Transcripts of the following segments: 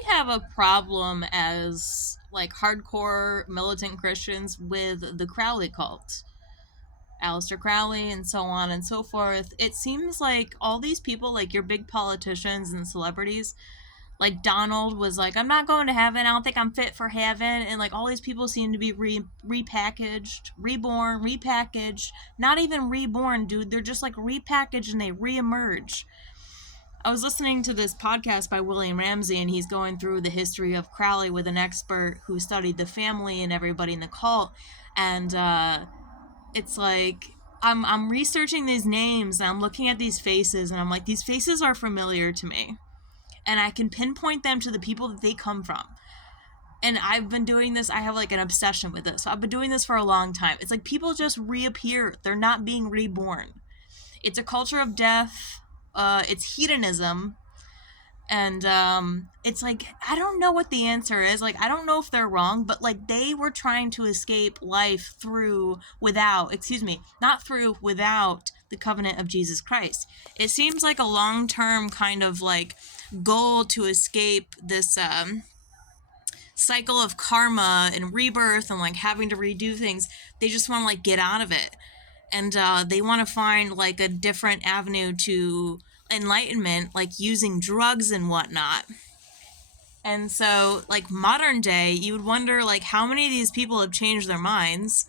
we have a problem as like hardcore militant Christians with the Crowley cult. Aleister Crowley and so on and so forth. It seems like all these people, like your big politicians and celebrities, like Donald was like, I'm not going to heaven. I don't think I'm fit for heaven. And like all these people seem to be repackaged, reborn, repackaged, not even reborn, dude. They're just like repackaged and they reemerge. I was listening to this podcast by William Ramsey, and he's going through the history of Crowley with an expert who studied the family and everybody in the cult. And it's like I'm researching these names and I'm looking at these faces and I'm like, these faces are familiar to me. And I can pinpoint them to the people that they come from. And I've been doing this, I have like an obsession with this. So I've been doing this for a long time. It's like people just reappear. They're not being reborn. It's a culture of death. It's hedonism. And it's like, I don't know what the answer is. Like, I don't know if they're wrong, but like they were trying to escape life without the covenant of Jesus Christ. It seems like a long-term kind of like goal to escape this cycle of karma and rebirth and like having to redo things. They just want to like get out of it. And they want to find like a different avenue to enlightenment, like using drugs and whatnot. And so like modern day, you would wonder like how many of these people have changed their minds,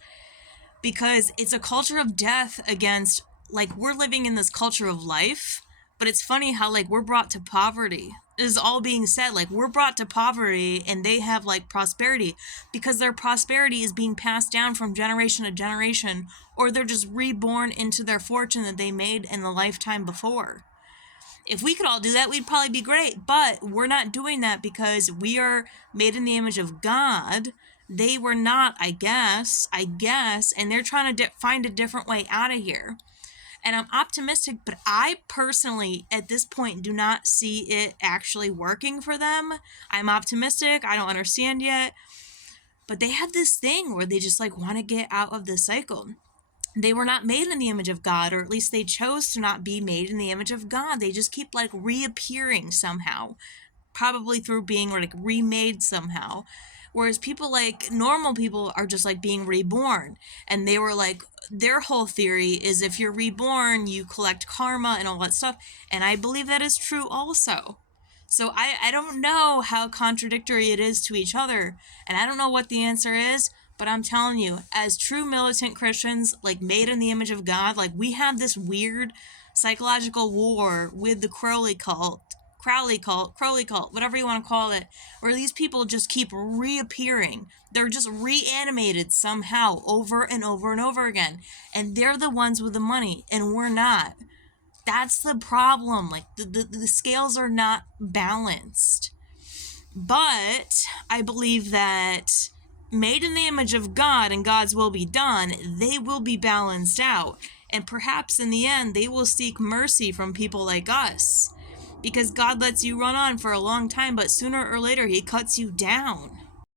because it's a culture of death against, like, we're living in this culture of life. But it's funny how like we're brought to poverty. It is all being said, like we're brought to poverty and they have like prosperity because their prosperity is being passed down from generation to generation, or they're just reborn into their fortune that they made in the lifetime before. If we could all do that, we'd probably be great, but we're not doing that because we are made in the image of God. They were not, I guess, and they're trying to find a different way out of here. And I'm optimistic, but I personally, at this point, do not see it actually working for them. I'm optimistic. I don't understand yet. But they have this thing where they just like want to get out of this cycle. They were not made in the image of God, or at least they chose to not be made in the image of God. They just keep like reappearing somehow, probably through being like remade somehow. Whereas people like normal people are just like being reborn. And they were like, their whole theory is if you're reborn, you collect karma and all that stuff. And I believe that is true also. So I don't know how contradictory it is to each other. And I don't know what the answer is. But I'm telling you, as true militant Christians, like made in the image of God, like we have this weird psychological war with the Crowley cult, whatever you want to call it, where these people just keep reappearing. They're just reanimated somehow over and over and over again. And they're the ones with the money, and we're not. That's the problem. Like, the scales are not balanced. But I believe that made in the image of God and God's will be done, they will be balanced out. And perhaps in the end, they will seek mercy from people like us. Because God lets you run on for a long time, but sooner or later, he cuts you down.